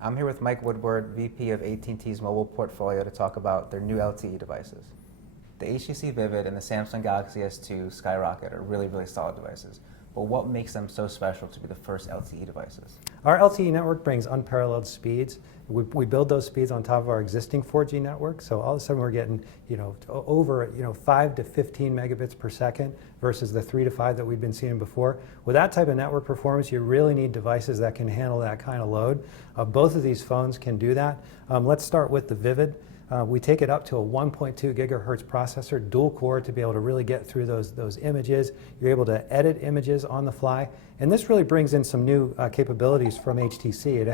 I'm here with Mike Woodward, VP of AT&T's mobile portfolio, to talk about their new LTE devices. The HTC Vivid and the Samsung Galaxy S2 Skyrocket are really, really solid devices. But what makes them so special to be the first LTE devices? Our LTE network brings unparalleled speeds. We build those speeds on top of our existing 4G network, so all of a sudden we're getting over 5 to 15 megabits per second versus the 3 to 5 that we've been seeing before. With that type of network performance, you really need devices that can handle that kind of load. Both of these phones can do that. Let's start with the Vivid. We take it up to a 1.2 gigahertz processor, dual core, to be able to really get through those images. You're able to edit images on the fly. And this really brings in some new capabilities from HTC. It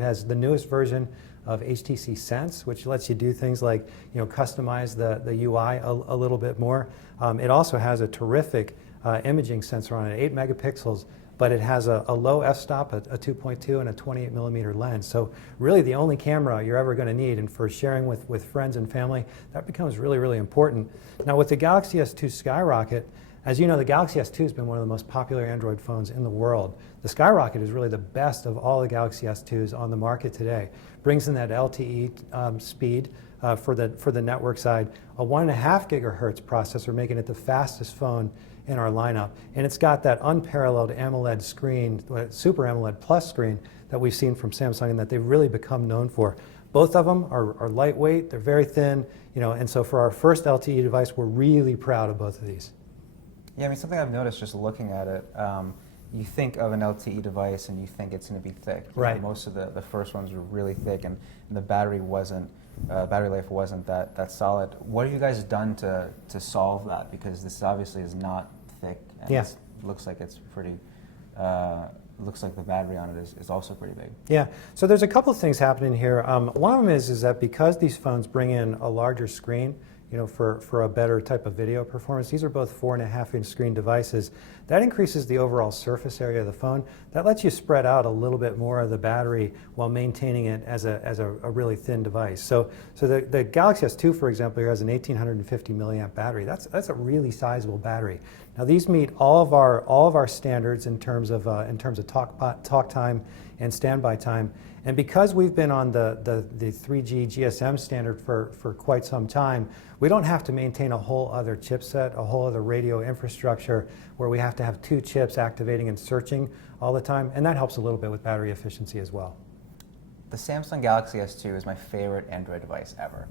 has the newest version of HTC Sense, which lets you do things like customize the UI a little bit more. It also has a terrific imaging sensor on it, 8 megapixels. But it has a low f-stop, a 2.2, and a 28 millimeter lens. So really the only camera you're ever going to need, and for sharing with friends and family, that becomes really, really important. Now with the Galaxy S2 Skyrocket, as you know, the Galaxy S2 has been one of the most popular Android phones in the world. The Skyrocket is really the best of all the Galaxy S2s on the market today. Brings in that LTE speed for the network side, a 1.5 gigahertz processor, making it the fastest phone in our lineup. And it's got that unparalleled AMOLED screen, Super AMOLED Plus screen that we've seen from Samsung and that they've really become known for. Both of them are lightweight, they're very thin, and so for our first LTE device, we're really proud of both of these. Yeah, I mean, something I've noticed just looking at it, you think of an LTE device and you think it's going to be thick. Right. Most of the first ones were really thick, and the battery life wasn't that solid. What have you guys done to solve that? Because this obviously is not thick, and yeah. It looks like it's pretty. Looks like the battery on it is also pretty big. Yeah. So there's a couple of things happening here. One of them is that because these phones bring in a larger screen, for a better type of video performance. These are both 4.5-inch screen devices. That increases the overall surface area of the phone. That lets you spread out a little bit more of the battery while maintaining it as a really thin device. So the Galaxy S2, for example, here has an 1850 milliamp battery. That's a really sizable battery. Now these meet all of our standards in terms of talk time and standby time. And because we've been on the 3G GSM standard for quite some time, we don't have to maintain a whole other chipset, a whole other radio infrastructure where we have to have 2 chips activating and searching all the time, and that helps a little bit with battery efficiency as well. The Samsung Galaxy S2 is my favorite Android device ever,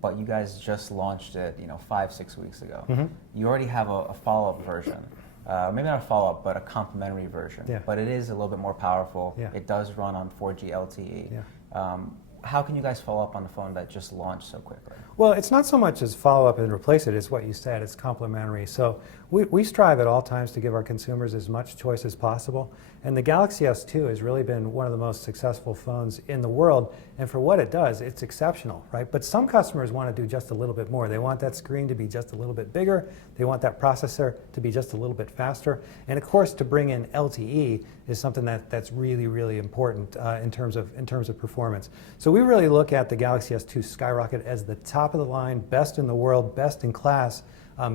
but you guys just launched it 5-6 weeks ago. Mm-hmm. You already have a follow-up version. Maybe not a follow-up, but a complementary version. Yeah. But it is a little bit more powerful. Yeah. It does run on 4G LTE. Yeah. How can you guys follow up on the phone that just launched so quickly? Well, it's not so much as follow up and replace it, it's what you said, it's complementary. So we strive at all times to give our consumers as much choice as possible. And the Galaxy S2 has really been one of the most successful phones in the world. And for what it does, it's exceptional, right? But some customers want to do just a little bit more. They want that screen to be just a little bit bigger. They want that processor to be just a little bit faster. And of course, to bring in LTE is something that's really, really important in terms of performance. So we really look at the Galaxy S2 Skyrocket as the top of the line, best in the world, best in class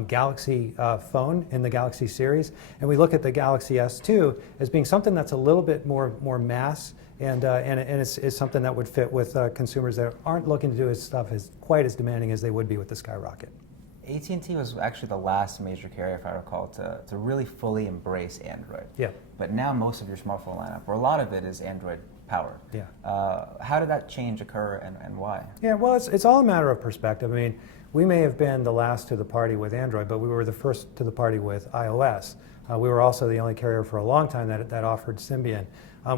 Galaxy phone in the Galaxy series, and we look at the Galaxy S2 as being something that's a little bit more mass, and it's something that would fit with consumers that aren't looking to do stuff as quite as demanding as they would be with the Skyrocket. AT&T was actually the last major carrier, if I recall, to really fully embrace Android. Yeah. But now most of your smartphone lineup, or a lot of it, is Android powered. Yeah. How did that change occur, and why? Yeah, well, it's all a matter of perspective. I mean, we may have been the last to the party with Android, but we were the first to the party with iOS. We were also the only carrier for a long time that offered Symbian.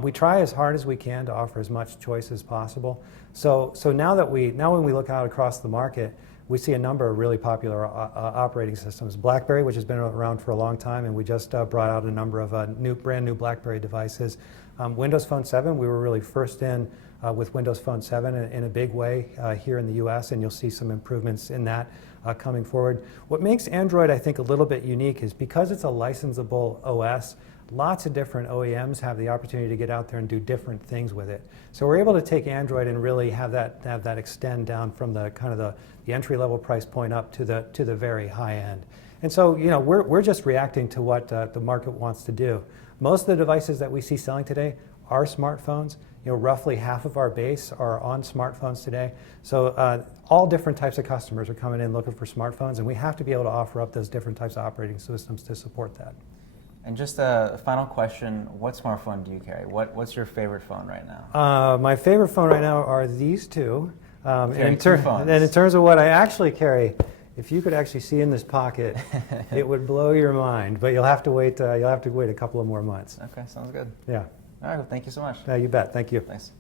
We try as hard as we can to offer as much choice as possible. So now when we look out across the market, we see a number of really popular operating systems. BlackBerry, which has been around for a long time, and we just brought out a number of brand new BlackBerry devices. Windows Phone 7, we were really first in with Windows Phone 7 in a big way here in the US, and you'll see some improvements in that coming forward. What makes Android, I think, a little bit unique is because it's a licensable OS, lots of different OEMs have the opportunity to get out there and do different things with it. So we're able to take Android and really have that extend down from the kind of the entry-level price point up to the very high end. And so, we're just reacting to what the market wants to do. Most of the devices that we see selling today are smartphones. roughly half of our base are on smartphones today. So all different types of customers are coming in looking for smartphones, and we have to be able to offer up those different types of operating systems to support that. And just a final question, what smartphone do you carry? What's your favorite phone right now? My favorite phone right now are these two. And Carrying in two phones. and in terms of what I actually carry, if you could actually see in this pocket, it would blow your mind. But you'll have to wait. You'll have to wait a couple of more months. Okay, sounds good. Yeah. All right, well, thank you so much. You bet. Thank you. Thanks.